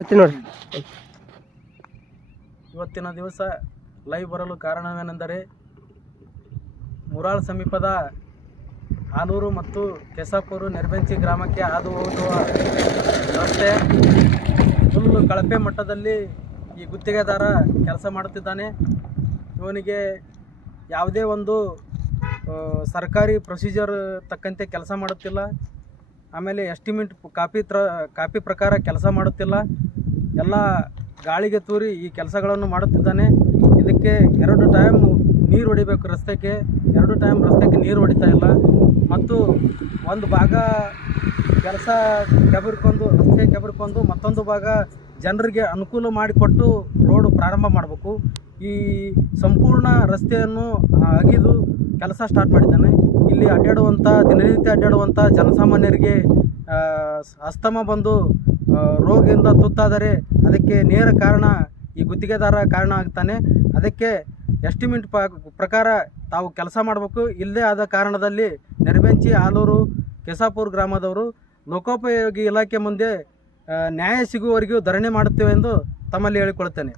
ನೋಡಿ. ಇವತ್ತಿನ ದಿವಸ ಲೈವ್ ಬರಲು ಕಾರಣವೇನೆಂದರೆ ಮುರಾಳ್ ಸಮೀಪದ ಆಲೂರು ಮತ್ತು ಕೆಸಾಪುರ ನೆರಬೆಂಚಿ ಗ್ರಾಮಕ್ಕೆ ಹಾದು ಹೋಗುವ ರಸ್ತೆ ಫುಲ್ಲು ಕಳಪೆ ಮಟ್ಟದಲ್ಲಿ ಈ ಗುತ್ತಿಗೆದಾರ ಕೆಲಸ ಮಾಡುತ್ತಿದ್ದಾನೆ. ಇವನಿಗೆ ಯಾವುದೇ ಒಂದು ಸರ್ಕಾರಿ ಪ್ರೊಸೀಜರ್ ತಕ್ಕಂತೆ ಕೆಲಸ ಮಾಡುತ್ತಿಲ್ಲ. ಆಮೇಲೆ ಎಸ್ಟಿಮೇಟ್ ಕಾಪಿ ಪ್ರಕಾರ ಕೆಲಸ ಮಾಡುತ್ತಿಲ್ಲ. ಎಲ್ಲ ಗಾಳಿಗೆ ತೂರಿ ಈ ಕೆಲಸಗಳನ್ನು ಮಾಡುತ್ತಿದ್ದಾನೆ. ಇದಕ್ಕೆ 2 ಟೈಮ್ ನೀರು ಹೊಡಿಬೇಕು ರಸ್ತೆಗೆ, 2 ಟೈಮ್ ರಸ್ತೆಗೆ ನೀರು ಹೊಡಿತಾ ಇಲ್ಲ. ಮತ್ತು ಒಂದು ಭಾಗ ಕೆಲಸ ರಸ್ತೆ ಕೆಬರ್ಕೊಂಡು ಮತ್ತೊಂದು ಭಾಗ ಜನರಿಗೆ ಅನುಕೂಲ ಮಾಡಿಕೊಟ್ಟು ರೋಡ್ ಪ್ರಾರಂಭ ಮಾಡಬೇಕು. ಈ ಸಂಪೂರ್ಣ ರಸ್ತೆಯನ್ನು ಅಗೆದು ಕೆಲಸ ಸ್ಟಾರ್ಟ್ ಮಾಡಿದ್ದಾನೆ. ಇಲ್ಲಿ ದಿನನಿತ್ಯ ಅಡ್ಡಾಡುವಂಥ ಜನಸಾಮಾನ್ಯರಿಗೆ ಅಸ್ತಮ ಬಂದು ರೋಗದಿಂದ ತುತ್ತಾದರೆ ಅದಕ್ಕೆ ನೇರ ಕಾರಣ ಈ ಗುತ್ತಿಗೆದಾರ ಕಾರಣ ಆಗ್ತಾನೆ. ಅದಕ್ಕೆ ಎಸ್ಟಿಮೇಟ್ ಪ್ರಕಾರ ತಾವು ಕೆಲಸ ಮಾಡಬೇಕು. ಇಲ್ಲದೇ ಆದ ಕಾರಣದಲ್ಲಿ ನೆರಬೆಂಚಿ, ಆಲೂರು, ಕೆಸಾಪುರ ಗ್ರಾಮದವರು ಲೋಕೋಪಯೋಗಿ ಇಲಾಖೆ ಮುಂದೆ ನ್ಯಾಯ ಸಿಗುವವರೆಗೂ ಧರಣಿ ಮಾಡುತ್ತೇವೆ ಎಂದು ತಮ್ಮಲ್ಲಿ ಹೇಳಿಕೊಳ್ಳುತ್ತೇನೆ.